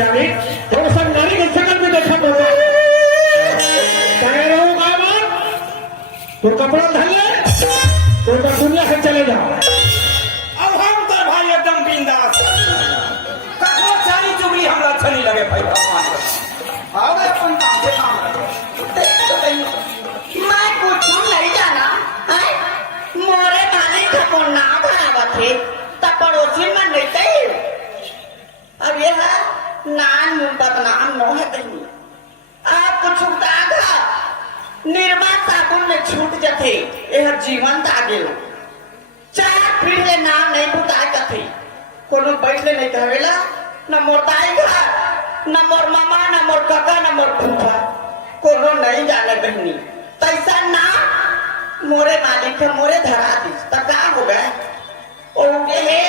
जाने और सब नारी के शकल में देखा पड़ा कह रहे हो तो कपड़ा धर ले तो दुनिया से चले जाओ। अब हम तो भाई एकदम बिंदास कखो चारी चुगली हमरा अच्छा नहीं लगे भाई भगवान आओ अपन काम से काम मैं कुछ नहीं जाना है मोरे माने को ना बराबर थे तब पड़ोसी में नहीं थे अब ये है नान बदनाम न है कहीं आप कुछ उतारा निर्मा साबुन में छूट जाते यह जीवन आगे चार पीढ़ी नाम नहीं बुताए कथे कोनो बैठले नहीं कहेला न मोर ताई घर न मोर मामा न मोर काका न मोर फूफा कोनो नहीं जाने बहनी तैसा ना मोरे मालिक है मोरे धरा दी तब का हो गए ओके है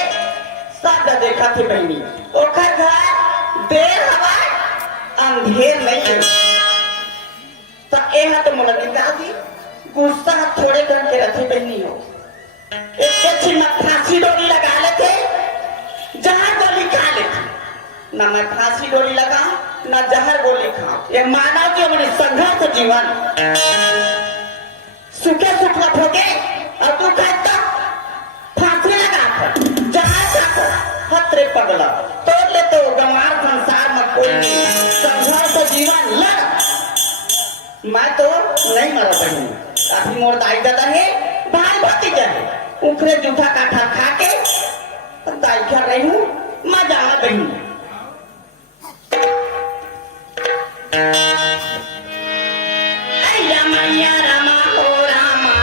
सब देखा थे बहनी ओखर घर देर हवा अंधेर नहीं है तो एना तो मोला दादी गुस्सा थोड़े करके रखे बहनी हो एक अच्छी मैं फांसी डोरी लगा लेते जहर गोली खा लेते ना मैं फांसी डोरी लगाऊं ना जहर गोली खाऊं ये मानव की अपनी संघर्ष जीवन सूखे सूखा ठोके और तू कहता फांसी लगा जहर खाकर खतरे पगला तोड़ ले तो गंवार संसार में कोई संघर्ष जीवन लड़ मैं तो नहीं मरा बहनी काफी मोर दाई दादा है भाई भतीजा है उखरे जूठा काठा खा के दाई खा रही हूँ मैं जाना बहनी मैया रामा ओ रामा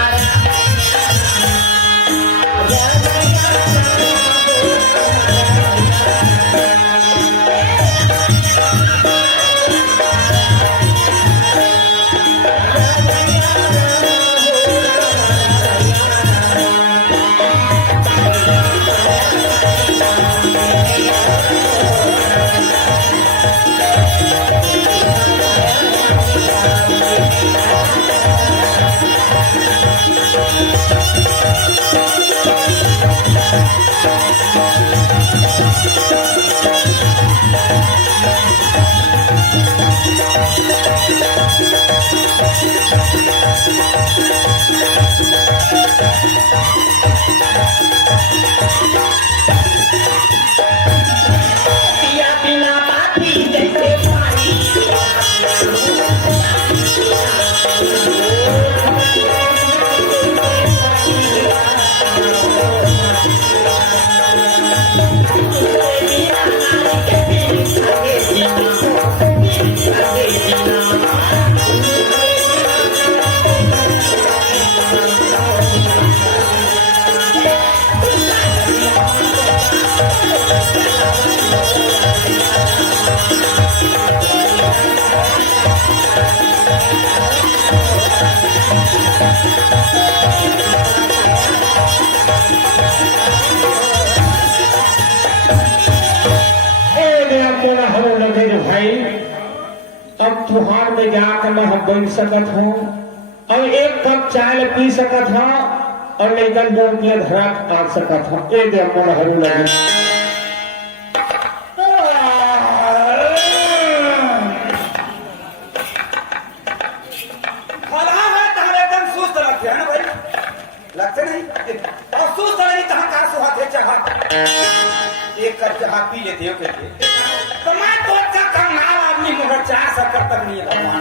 अब तुहार में जाकर मैं बैठ सकत हूँ और एक कप चाय पी सकत हूँ और लेकर 2 रुपया धरा आ सकत हूँ ये दे मन हरू लगे लगते नहीं और सुस्त नहीं कहाँ कहाँ सुहाते चढ़ा एक कप चाय पी लेते हो कहते तो मैं तो अच्छा कंगाल आदमी मगर चाय शक्कर तक नहीं लगा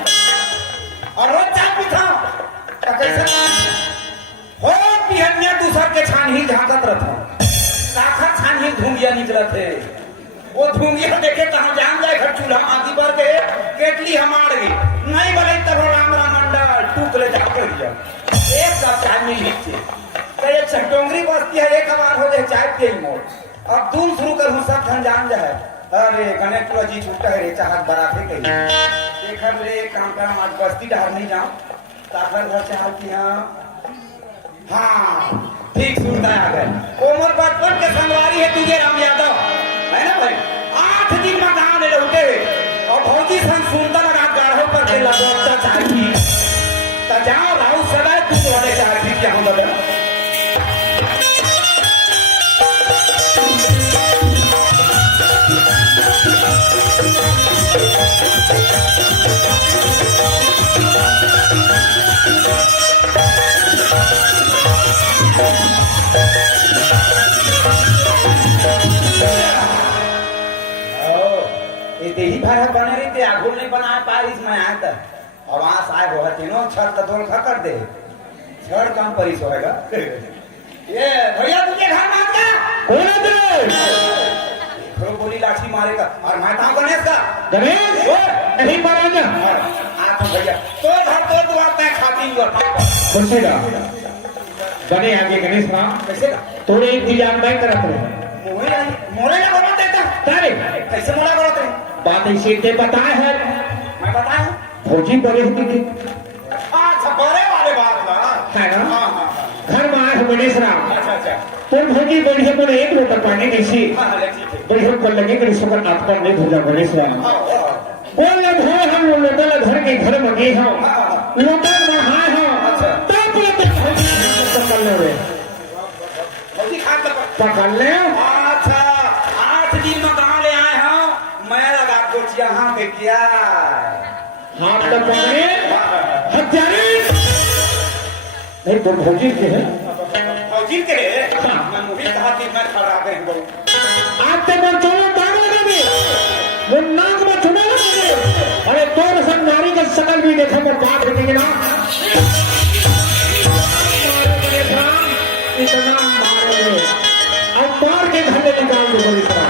और रोज चाय पीता तो कैसे हो पिहनिया दूसर के छान ही झांकत रहता काखा छान ही धुंगिया निकलत है वो धुंगिया देखे कहाँ जान जाए घर चूल्हा आदि पर के केटली हमार गई नहीं बोले तब राम राम मंडल टूक ले जाकर एक कप चाय मिल लीजिए तो ये चटोंगरी बस्ती है एक बार हो जाए चाय पिए मोड़ अब दूर शुरू कर सब धन जान जाए अरे गणेश जी छूटा है रे चाहत बराते कही देखर रे काम का आज बस्ती डर नहीं जाऊं ताकर घर चाहत की हाँ ठीक सुनता है अगर कोमल बचपन के संगवारी है तुझे राम यादव है ना भाई 8 दिन में गाँव ले उठे और भौजी संग सुनता लगा गाढ़ों पर के लगता चाहती तो जाओ राहु सदा तू वाले चाहती क्या हम लगे ये ही भरा बने रही थे आगुल नहीं बनाया पारिस में आया था अब वहां से आए हो तीनों छड़ का धोल खा कर दे छड़ कम परिस होएगा ये भैया तुझे घर में आता कौन है फिर बोली लाठी मारेगा और मैं कहाँ गणेश का गणेश नहीं मारेगा आप भैया तो घर तो दुआ मैं खाती हूँ कुर्सी ला बने आगे गणेश राम कैसे का थोड़े इंतजाम नहीं करत रहे मोरे ना बना देता तारे कैसे मोरा बनाते हैं बात ऐसे ते बताए है मैं बताया फौजी बड़े होती थी अच्छा बड़े वाले बात ना है ना हाँ हाँ हाँ घर में आए हो गणेश राम अच्छा अच्छा तुम भौजी बढ़िया बोले एक लोटा पानी कैसी हाँ हाँ ठीक है बढ़िया कर लगे कि सुबह नाश्ता नहीं भूला गणेश राम हाँ हाँ बोल ले भाई हम लोटा घर के घर में गए हो लोटा नहाए हो अच्छा। तब लोटे पकड़ ले रे जल्दी खा कर पकड़ ले अच्छा 8 दिन में गाँव ले आए हो मैं लगा कुछ यहाँ पे क्या हाथ तो पकड़े हत्यारे नहीं तो भौजी के है फौजी के मैं मुझे कहा कि मैं खड़ा गए बहुत आप ते पर चलो दाग लगा दे वो नाक में चुना लगा दे अरे तोर संग नारी का शकल भी देखो मैं बात होती ना इतना मारे अब मार के घर में निकाल दो बड़ी तरह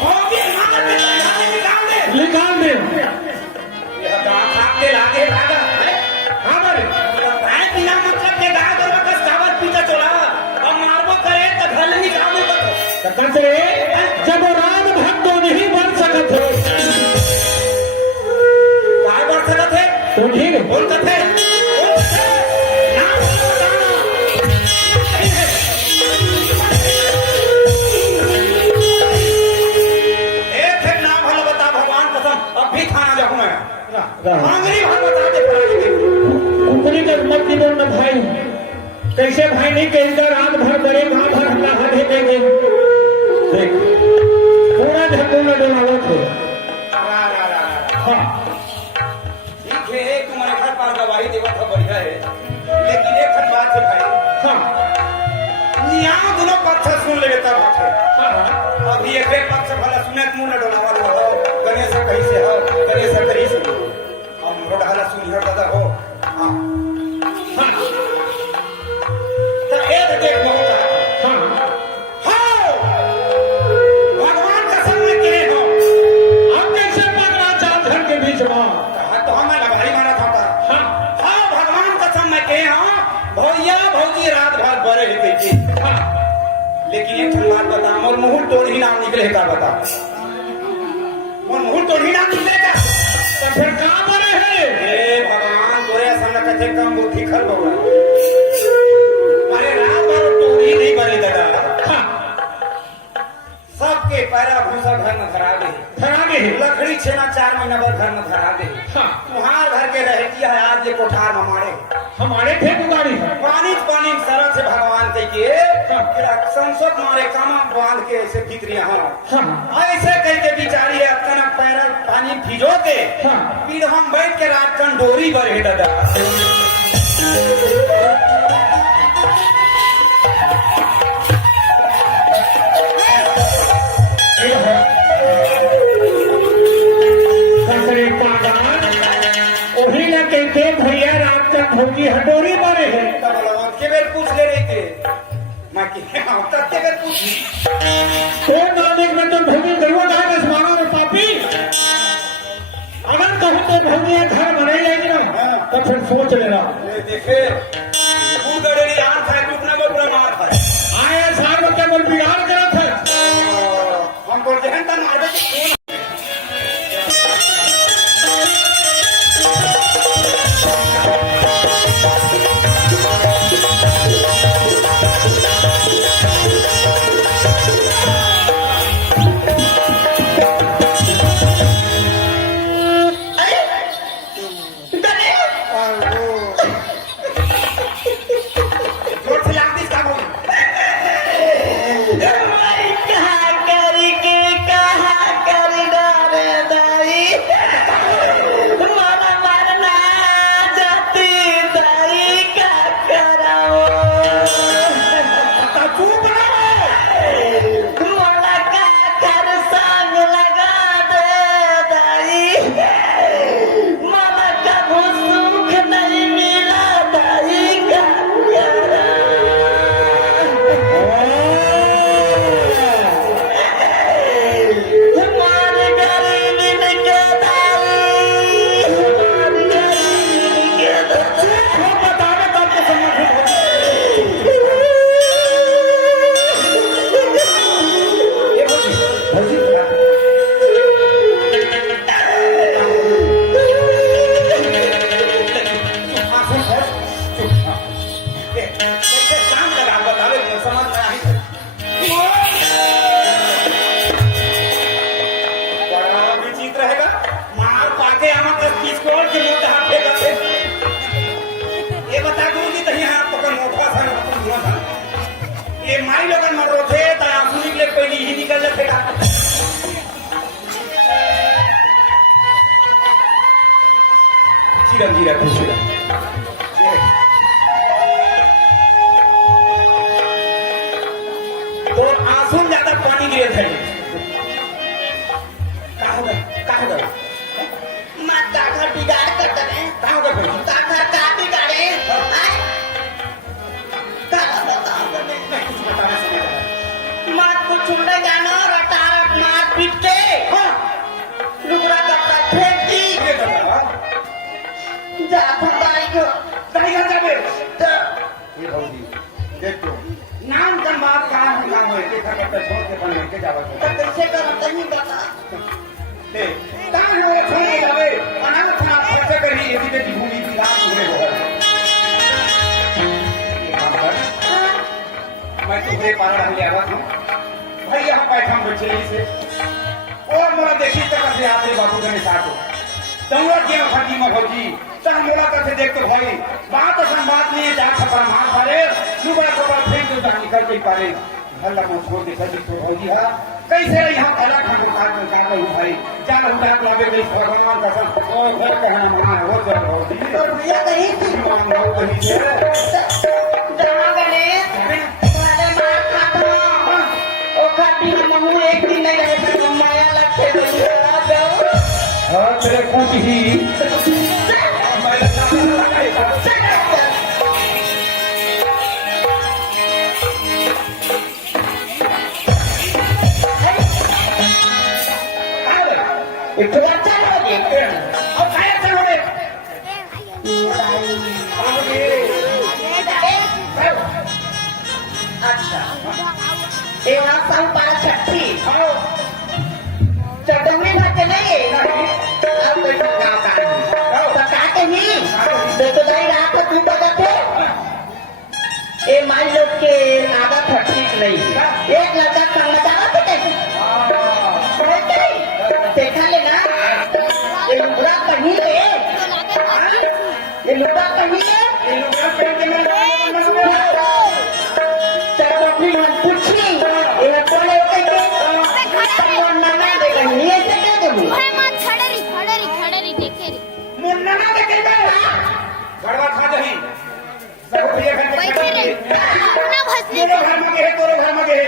फौजी मार के निकाल दे निकाल दे ये गाँव खाक के लागे लागा हाँ बोले मैं बिना मतलब के गाँव दो का सावत पीछा चला और मारबो करे तो घर निकाल दो कहते जब राम भक्त नहीं बन सकत है काय बढ़ सकत है तो ठीक है बोल सकते एक है नाम भला बता भगवान कसम अब भी खाना जाऊँ मैं मांगरी भर बता दे प्राणी के उतनी तक मत दिनों न भाई कैसे भाई नहीं कहीं रात भर करे वहां भर हल्ला हर देंगे देख पूरा ढकोना डोलावत है हाँ ठीक है तुम्हारे घर पर गवाही देवा था बढ़िया है लेकिन एक खत बात है भाई हाँ यहाँ दोनों पक्ष सुन ले तब है हाँ अभी एक पक्ष भला सुने मुंह न डोलावा दो गणेश कहीं से हो गणेश कहीं से हम रोड हला सुनी हर दादा हो हाँ हाँ तो एक देख बहुत हाँ हो भगवान का सामने के हो आप कैसे पकड़ा चार घर के बीच में तो हमें लगाई मारा था हाँ हाँ भगवान का सामने के हो भैया भौजी रात भर बड़े ही कैसे हाँ लेकिन एक बात बता मोर मुहूर्त तोड़ ही नाम निकलेगा बता मोर मुहूर्त तोड़ ही नाम निकलेगा तो फिर कहाँ बने हैं हे भगवान तोरे संग कथे कम बुद्धि खल बउआ अरे रात भर तोड़ी नहीं बने दादा हाँ सबके पैरा भूसा घर में धरा दे धरा गए लकड़ी छेना 4 महीना बाद घर में धरा दे हाँ तुम्हार घर के रहती है आज ये कोठार में मारे हमारे थे गाड़ी पानी सड़क से भगवान कह के संसद मारे कामा बांध के ऐसे भीतरी हाँ ऐसे कह के बिचारी है अपना पैर पानी भिजो के हाँ फिर हम बैठ के रात कन डोरी बढ़े दादा कसरे पागल वही न कहते भैया रात तक भौजी हटोरी मारे हैं के बेर पूछ ले रही थे मैं तब के बेर पूछ तो नानिक में तो भौजी जरूर आएगा इस मानो में पापी अगर कहूँ तो भौजी घर बने लेगी ना तो फिर सोच लेना देखे तू गड़ेरी आन खाए टूटने में पूरा मार खाए आए साहब क्या बोल बिगाड़ करा था हम बोलते हैं तन मारे कौन कहा करी ये भौजी कैसे काम लगा बतावे समझ में आई बड़ा विचित्र रहेगा मार पाके आमा के पिस्तौल के मुंह हाथ पे करते ये बता दूं कि तही हाथ पकड़ मोटा था अपन हुआ था ये माई लोगन मरो थे ता आंसू निकले पहले ही निकल जाते का चिरंजीवी खुशी तो आंसू में ज्यादा पानी गिरे थे कहा गए मत का घर बिगाड़ कर तने कहा गए भाई का घर का बिगाड़े आए का बताओ बने कुछ बताना समझ मत कुछ उड़े जानो रटार मार पीट के लुगड़ा कपड़ा फेंक दी ये करना जा भगाई गो कहीं घर जाबे तो ये भौजी देख तो नाम का बात कहां है काम है के घर पे छोड़ के बने के जावे कैसे करत नहीं बता ते कहां है छोड़ के जावे अनाथ था कैसे करी ये बेटी भूमि की रात हुए हो मैं तुम्हें पार ले आया हूं भाई यहां बैठा हूं बच्चे से और मोरा देखी तक से आते बाबू के साथ दौड़ा किया फटी में भौजी तब मोरा करके देखते भाई बात संवाद नहीं जा खबर मार पारे सुबह सुबह फेंक दो जानी करके पारे हल्ला को छोड़ के सभी तो भौजी हां कैसे यहां पहला खंड काट में जा रहा हूं भाई जा रहा हूं आगे में भगवान का सब ओ घर कहने में हो जा भौजी और भैया कहीं थी जाना बने वाले मार खाता ओ खाती महू एक दिन नहीं रहे तो माया लगते गई हां तेरे कुछ ही एक अच्छा हो गया अब काय अच्छा हो रे अच्छा ये ना साल पारा छठी चटनी खाते नहीं अब कोई गाँव का पकाते नहीं देखो दाई रात को तू पकाते ये माई लोग के आदत है ठीक नहीं एक लड़का संग जाना तो कैसे देखा लेना ये लुगड़ा कहीं ले ये लुगड़ा कहीं ले ये लोग पेड़ के में चाहे अपनी मन पूछी ये बोले के नाना देगा नहीं से क्या देबू मुन्ना ना देखे बे गड़वा खा दही सब ये घर में खा दही मेरे घर में है तोरे घर में है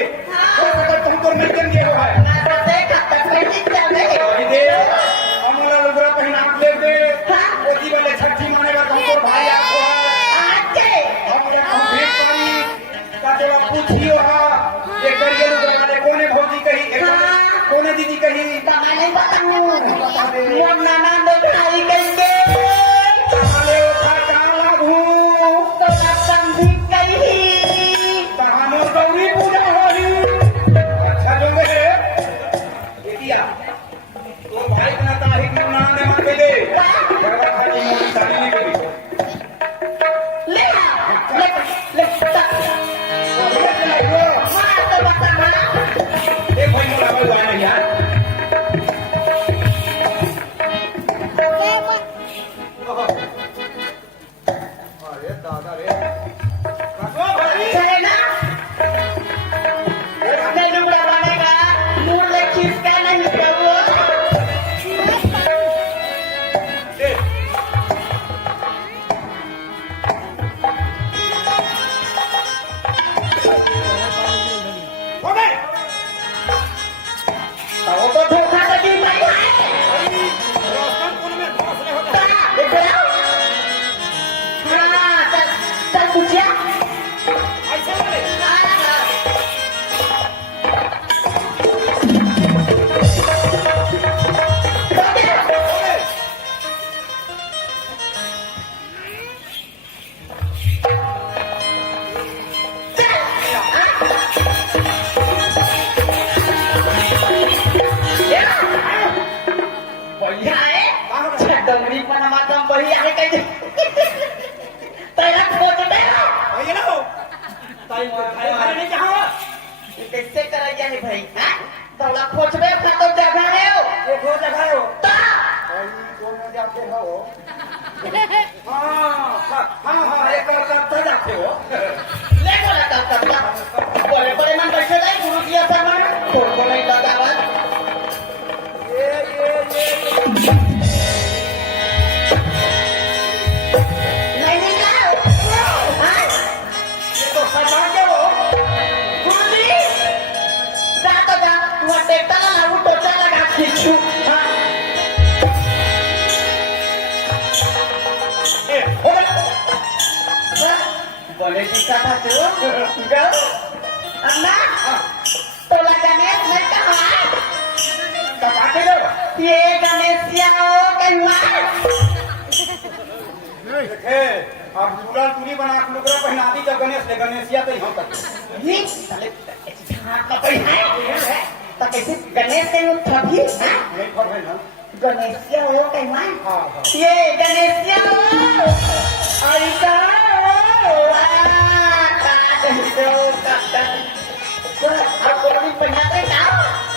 हो सकता तुम तो नहीं के हो है ना तो देखा तक नहीं चले दे अमला लुगरा पहना ले दे ओदी वाले छठी माने का तुमको भाई आपको आके हम ये भेट पानी का देवा पूछियो हा ये करिए लुगरा वाले कोने भौजी कही कोने दीदी कही तमा नहीं बताऊं वो नाना दिखाई कहेंगे काले उठा काला भू तो ना समझी कहीं तहानो गौरी पूजा होली अच्छा जो है ये दिया तो भाई ना तारीख में ना ने मार दे गड़बड़ खाली मोटी साली नहीं करी ले मार तो बताना एक भाई मोला कोई गाना यार अरे दादा रे कसो भाई चले ना नहीं लुगड़ा बनेगा मुंह में खींचका नहीं प्रभु दे हो गए वो तो धोखा लगी नहीं है रोशन कोन में घोसले होता देखो हाँ चल चल पूछिया कथा तू गौ अम्मा तोला गणेश नहीं कहा कपाटे लो ये गणेशिया हो कन्या देखे अब पूरा पूरी बना के लुकरा पहना दी जब गणेश ले गणेशिया तो हम तक ये साले झाट का कोई है तो कैसे गणेश के वो थपी नहीं फर है ना गणेशिया हो कन्या हां हां ये गणेशिया हो अरे का आपको पहनाते ना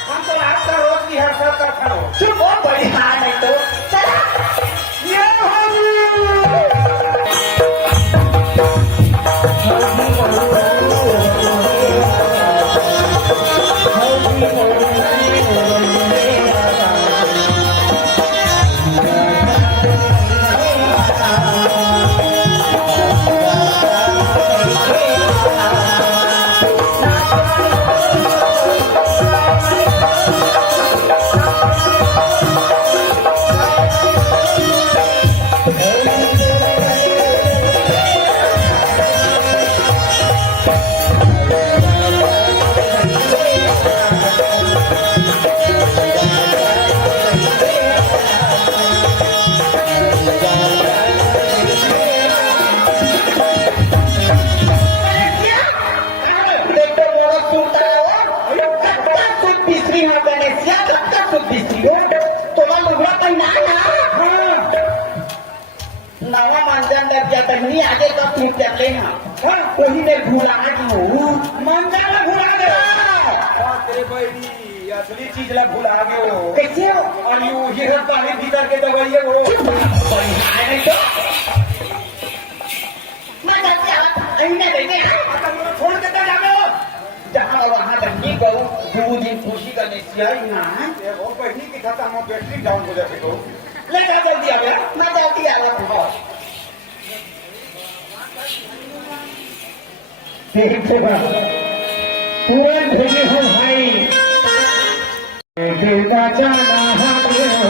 हम तो आपका रोज की हर सब का खड़ो चुप बहुत बड़ी हार है तो चला ये नवा मंजन जब जाता नहीं आगे तो ठीक कर लेना वही ने भूला कि मंजन में भुला दे तेरे बड़ी असली चीज ला भुला गए हो कैसे हो और यू ये पानी भीतर के दवाइए वो नहीं तो मैं जाते अइने देने छोड़ के जा जाओ जहाँ वहाँ रंगी गऊ दो दिन खुशी करने से ना ये वो बहनी की खाता हम बैटरी डाउन हो जाते को ले जा जल्दी आ गया मैं जल्दी आ रहा हूँ देखते बा पूरा भेजे हो भाई दिल का जाना हमरे हो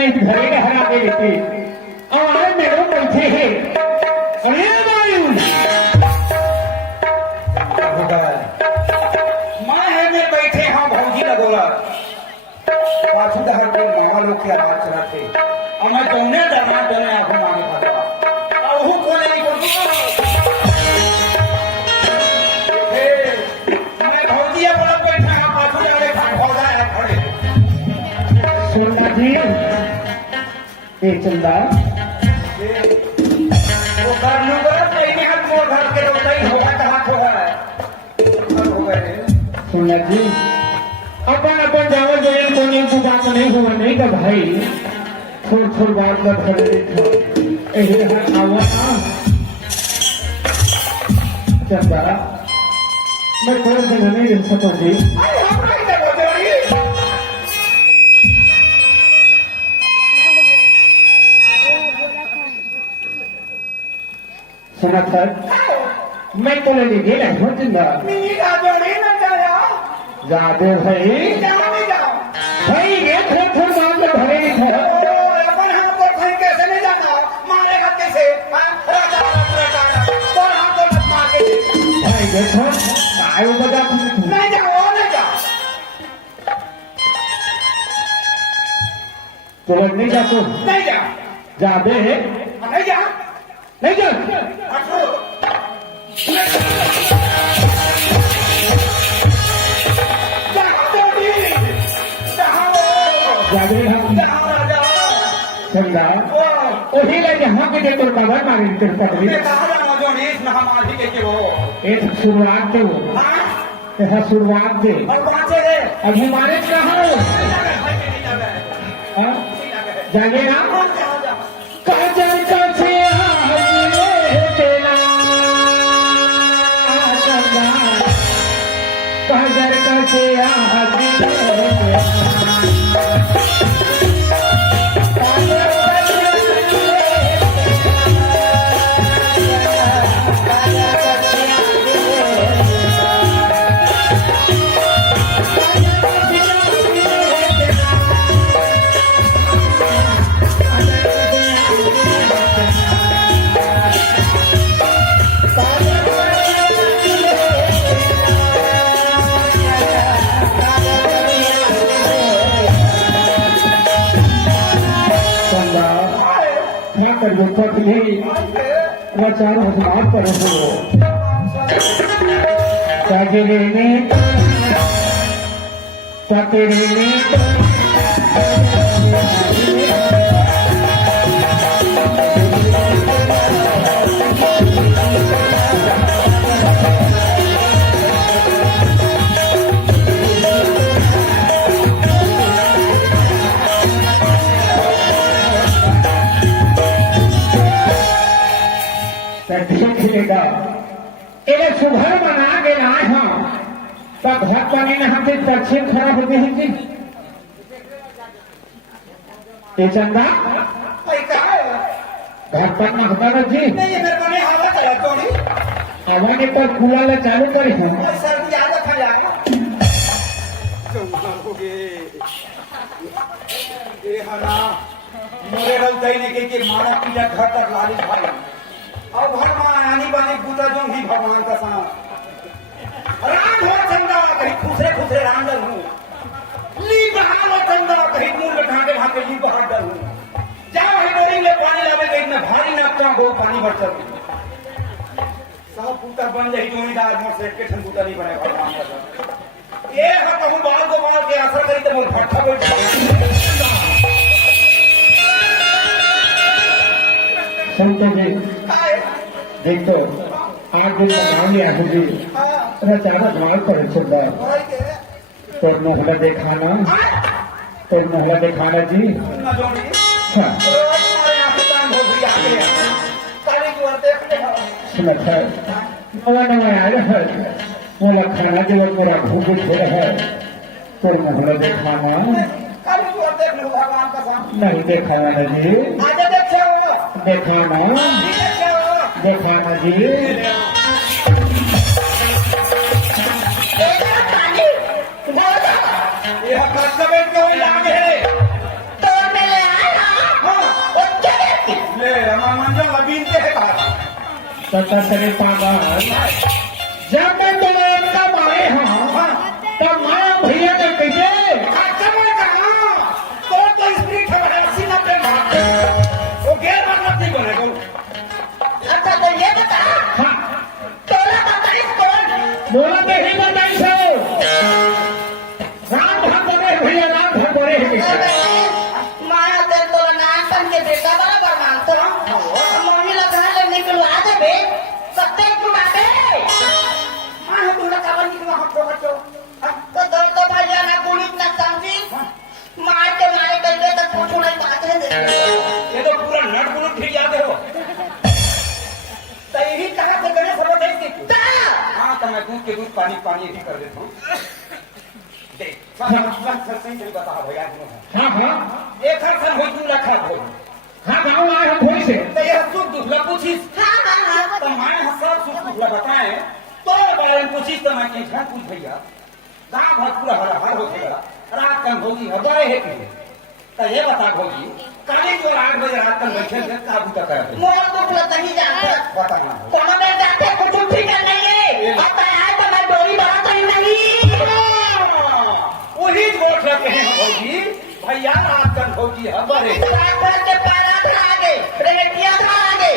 नहीं घरे के हरा के लेते और आज मेरे बैठे है अरे वायु मैं है में बैठे हाँ भौजी लगोला पाछू दहर के मामा लोग के आवाज चलाते और मैं दोने डरना दोने आंखों मांगे भागा और वो कोने नहीं मैं भौजी अपना बैठा हाँ पाछू जाने भागा है खड़े सोना जी ये चंदा वो कर लूंगा तेरे हाथ मोड़ भर के रोता ही होगा तो हाथ होगा हो गए सोना जी अपन अपन जाओ जो ये कोने को बात नहीं हुआ नहीं का भाई थोड़ बात का भर देखो यही हर आवा चंदा मैं कौन से नहीं रह सकता जी सुना सर मैं तो ले लीजिए ना हो जिंदा नहीं जा जोड़ी न जाया जाते भाई नहीं जाओ भाई ये थोड़ा मार में भरे नहीं था अपन हम को कहीं कैसे नहीं जाना मारेगा कैसे राजा और हम को मत मार के भाई देखो आयो बजा नहीं जाओ नहीं जाओ तो नहीं जा तो नहीं जाओ जाते हैं नहीं जाओ नहीं जा हटो जाते हम चंदा वही ले जहाँ के जे तोर बाबा मारे तेरे पकड़ी एक शुरुआत दे वो ऐसा शुरुआत दे अभी मारे कहाँ हो जागे ना काजल का छे काजल का छे कर देखा कि प्रचार हजमात पर हो ताजरेने तातेरेने खिलेगा एक सुबह बना के लाए हम तब घर पानी में हमसे दक्षिण खराब होते हैं जी ये चंदा घर पर में होता ना जी हवाने पर कूला ला चालू करे हम मोरे रल दैने के मारा पीला घर तक लालिश भाई और घर में आनी बानी बूता जो भी भगवान का साथ राम हो चंदा कहीं खुसरे खुसरे राम डर हूँ ली बहार हो चंदा कहीं मुंह में ढाके ढाके ली बहार डर हूँ जाओ है डोरी में पानी लावे कहीं मैं भारी नापता हूँ बहुत पानी भर चल सब बूता बन जाए जोड़ीदार मोर सेठ के ठन बूता नहीं बने भगवान का ये है कहूँ बाल को बाल के असर करी तो मैं भट्ठा बैठ संतो जी देखो आज दिन बनाने आते जी प्रचार हजमात पर चंदा तो मोहल्ला दिखाना तो मोहल्ला दिखाना जी हाँ सुनता है नवा नवा आया है मोला खाना जो मेरा भूख छोड़ा है तो मोहल्ला दिखाना नहीं दिखाना जी दिखाना दिखाना जी यह कर्तव्य कोई लागे है तो मैं ले आया ले रमा मंजो अबीन के है पता चले पागल जब मैं तुम्हें कब आए हाँ तब माँ भैया ने कैसे चमन कहा तो स्प्रिट है सीना पे वो गैर मतलब नहीं बनेगा अच्छा तो ये बता हाँ तोला बताई कौन बोला तो ही बताई सो राम भक्त बोले भैया राम भक्त बोले माया तेरे तो नाटन के बेटा बराबर मानते हो मम्मी लगा ले निकलवा दे बे सत्ते की बात है हाँ तुम लोग काबर निकलवा हटो हटो तो भैया ना गुणी ना समझी मार के मारे कर तो कुछ नहीं बात है ये तो पूरा नट बुलट ठीक जाते हो तो यही कहा तो मैंने समझ नहीं थी हाँ तो मैं दूध के दूध पानी पानी यही कर देता हूँ देख सही बता भैया हाँ हाँ एक हर सन हो तू रखा हो हाँ गाँव आए हम भोई से तो यह सुख दूसरा पूछिस हाँ हाँ तो मैं सब सुख सुख बताए तो बारे में पूछी तो मैं कहीं ध्यान पूछ भैया गाँव भर पूरा हरा हर हो गया रात कम होगी हजारे है कि तो ये बता होगी कभी जो 8 बजे रात तक बैठे थे काबू तक आते मोर दुख लग नहीं जाता बताना कोनो में जाते कुछ ठीक नहीं है अब आए तो मैं डोरी बड़ा तो नहीं वही बोल रहे हैं भौजी भैया रात कम होगी हमारे रात के पैरा आगे रेटिया आगे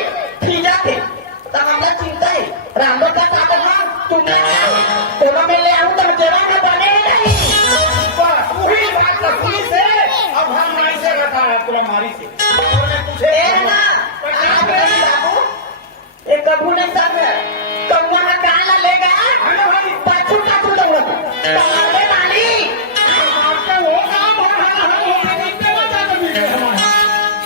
ठीजा थे तब हमरा चिंता है रामो का साथ हां तुम कोनो में ले आऊं तो जरा ना बने नहीं बस वही बात लगी से अब हम नहीं से रखा है तुला मारी से पूछे ए ना आगे बाबू ये कबू नहीं सब कौवा का कान लेगा पाछू पाछू दौड़ तुम्हारे माली आपका वो काम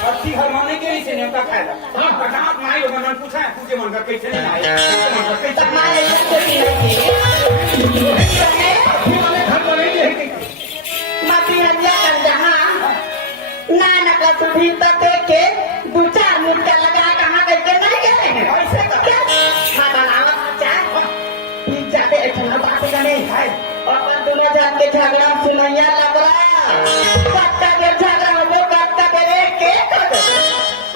अच्छी हरमाने के लिए से नेता खाएगा हां कटात माई लोगों ने पूछा है तुझे मन का कैसे नहीं आया मन का कैसे तुम्हारे छोटी नहीं घर बनेंगे माती हल्ला कर जहां ना नका सुधी तक देखे दो चार मुर्गा लगा कहां गए के नहीं गए ऐसे क्या खाना लावा चाह ठीक जाते इतना बात करने है और दुनिया जान के झगड़ा सुनैया लग रहा पक्का के झगड़ा हो वो पक्का के के कर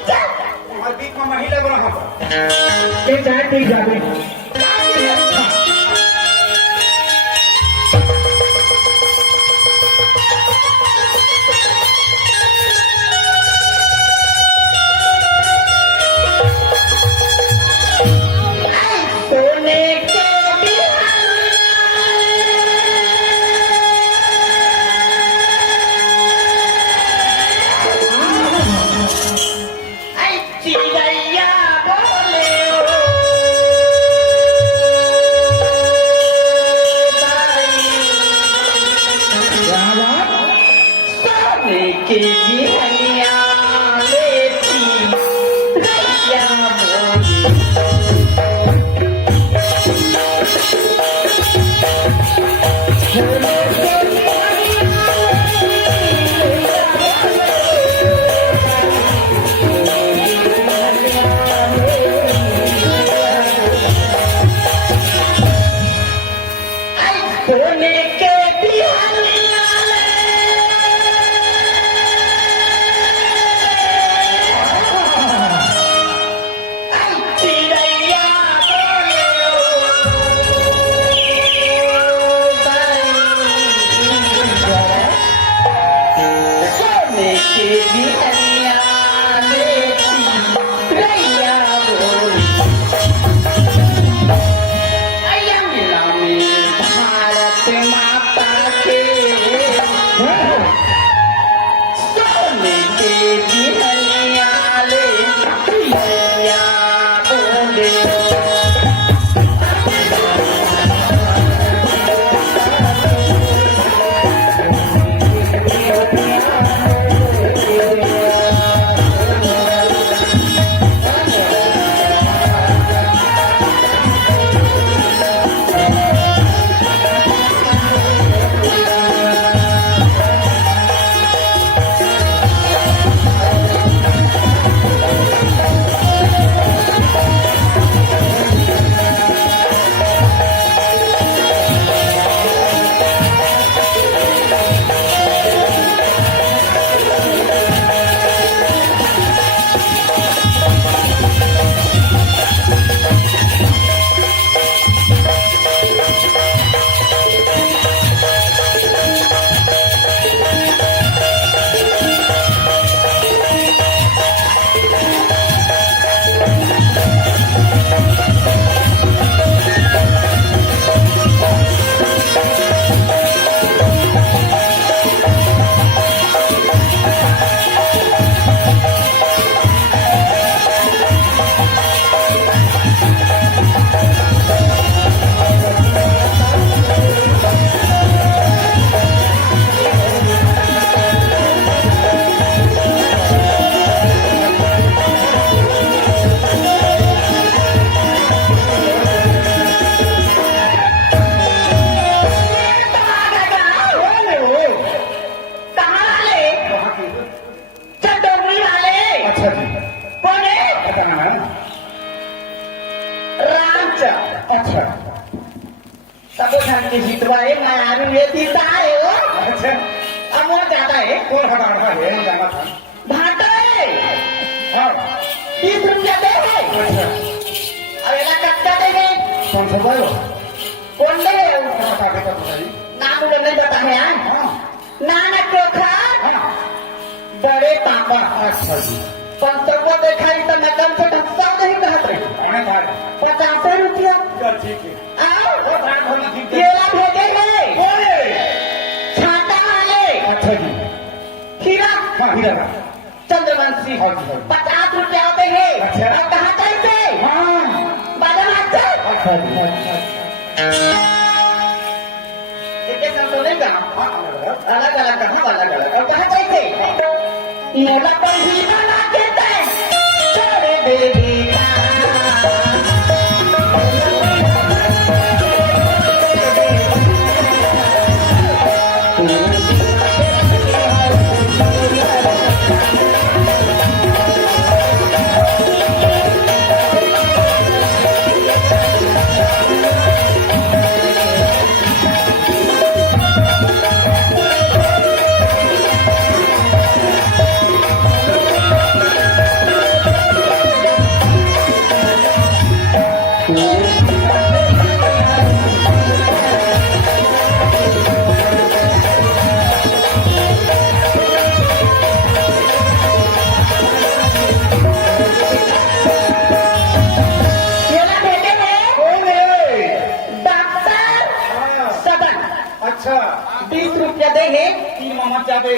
चल और बीच में महिला बना ये चाय पी जावे सोने के आई चिड़ैया बोले अच्छा सब ढंग के हितवाए मैं आरू ये तीता है वो अच्छा अमोर ज्यादा है कौन हटाना है जाना था भाटा है हाँ 30 रुपया दे है अच्छा अब एला कच्चा देंगे कौन सा बोलो कौन दे बता के तो बताइए नाम उन्हें नहीं पता है यार हाँ नाना चोखा हाँ बड़े पापा अच्छा जी पंचों देखा ही तो मैं कम से ढक्का नहीं कहत रही आने भाई 50 रुपया चल ठीक है आओ वो भाई भोली ठीक है केला भेजेंगे बोले छाता वाले अच्छा जी खीरा हाँ हीरा चंद्रवंशी हाँ जी, हाँ 50 रुपया देंगे अच्छा। और कहाँ कैसे हाँ बाजार अच्छा अच्छा जी एक तो नहीं कहा अलग अलग कहा अलग अलग और कहाँ कैसे मोला पर ही बना के दे छोड़े बेटा केला भेजेंगे कौन है डॉक्टर हाँ सदन अच्छा 20 रुपया देंगे तीन मामा जाबे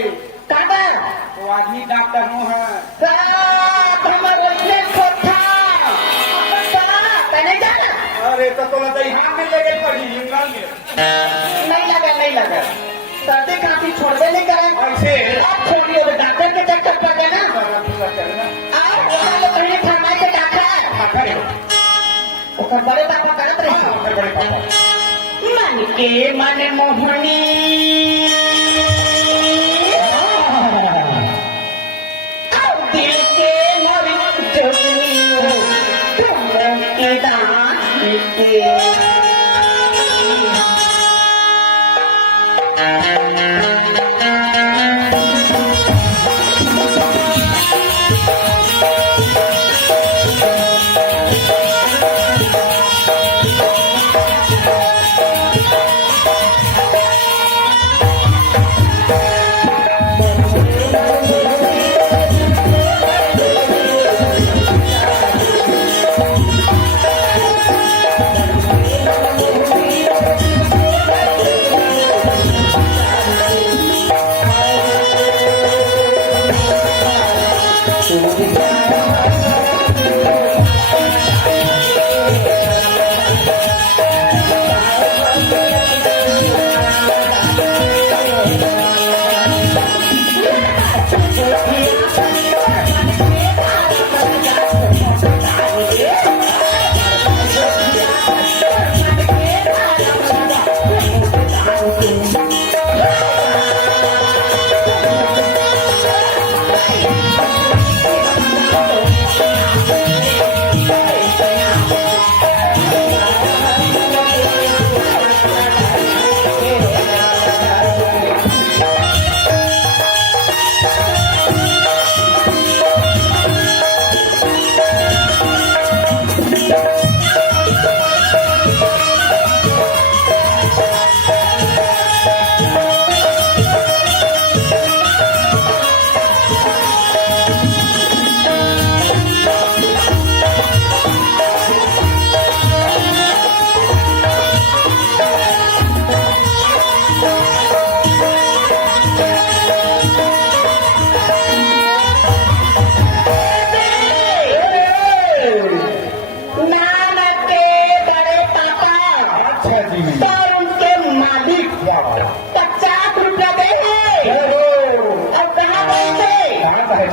काबर वो आदमी डॉक्टर नो है साथ हमारे से खोथा कहने जाना अरे तो लगा यहाँ मिल गई पड़ी हिंगलाल में नहीं लगा सर्दी काफी छोड़वे नहीं करे ऐसे अब छोड़िए अब डॉक्टर के चक्कर पड़ गए ना आओ वो लकड़ी फरमाई के डॉक्टर ओकर बड़े पापा करत रही मन के मन मोहनी और दिल के मोरी जोगनी तुम के दान के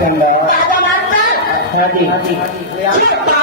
चंदा राजा मास्टर हाँ जी छप्पा